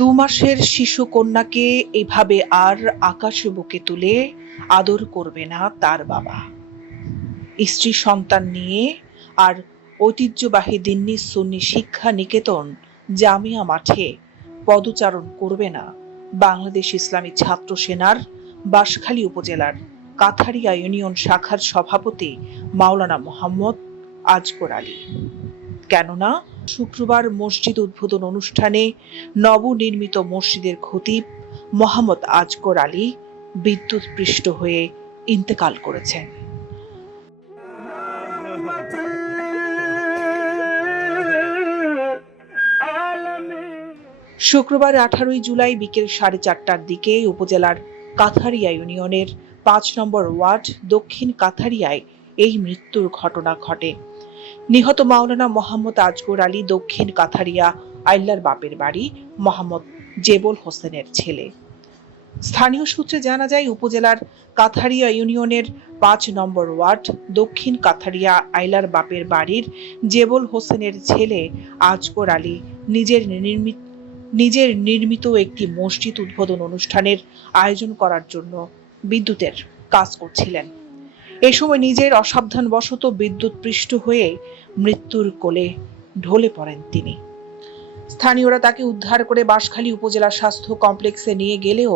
দু মাসের শিশু কন্যাকে এভাবে আর আকাশে বুকে তুলে আদর করবে না তার বাবা। স্ত্রী সন্তান নিয়ে আর ঐতিহ্যবাহী দিন্নি সুন্নি শিক্ষা নিকেতন জামিয়া মাঠে পদচারণ করবে না বাংলাদেশ ইসলামী ছাত্র সেনার বাঁশখালী উপজেলার কাথারিয়া ইউনিয়ন শাখার সভাপতি মাওলানা মোহাম্মদ আজগর আলী। কেননা শুক্রবার মসজিদ উদ্বোধন অনুষ্ঠানে নবনির্মিত মসজিদের খতিব মোহাম্মদ আজগর আলী বিদ্যুৎস্পৃষ্ট হয়ে ইন্তেকাল করেছেন। শুক্রবার 18 জুলাই বিকেল 4:30টার দিকে উপজেলার কাথারিয়া ইউনিয়নের 5 নম্বর ওয়ার্ড দক্ষিণ কাথারিয়ায় এই মৃত্যুর ঘটনা ঘটে। নিহত মাওলানা মোহাম্মদ আজগর আলী দক্ষিণ কাথারিয়া আইল্লার বাপের বাড়ি মোহাম্মদ জেবল হোসেনের ছেলে। স্থানীয় সূত্রে জানা যায়, উপজেলার কাথারিয়া ইউনিয়নের 5 নম্বর ওয়ার্ড দক্ষিণ কাথারিয়া আইলার বাপের বাড়ির জেবল হোসেনের ছেলে আজগর আলী নিজের নির্মিত একটি মসজিদ উদ্বোধন অনুষ্ঠানের আয়োজন করার জন্য বিদ্যুতের কাজ করছিলেন। এ সময় নিজের অসাবধানবশত বিদ্যুৎস্পৃষ্ট হয়ে মৃত্যুর কোলে ঢলে পড়েন তিনি। স্থানীয়রা তাকে উদ্ধার করে বাঁশখালী উপজেলা স্বাস্থ্য কমপ্লেক্সে নিয়ে গেলেও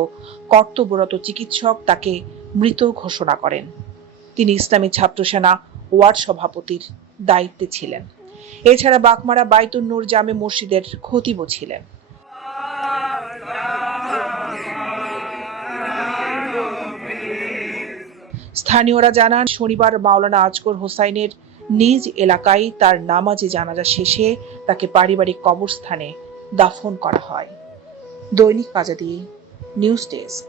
কর্তব্যরত চিকিৎসক তাকে মৃত ঘোষণা করেন। তিনি ইসলামী ছাত্র সেনা ওয়ার্ড সভাপতির দায়িত্বে ছিলেন। এছাড়া বাকমারা বাইতুন নূর জামে মসজিদের খতিবও ছিলেন। স্থানীয়রা জানান, শনিবার মাওলানা আজগর হোসাইনের নিজ এলাকায় তার নামাজে জানাজা শেষে তাকে পারিবারিক কবরস্থানে দাফন করা হয়। দৈনিক আজাদী নিউজ ডেস্ক।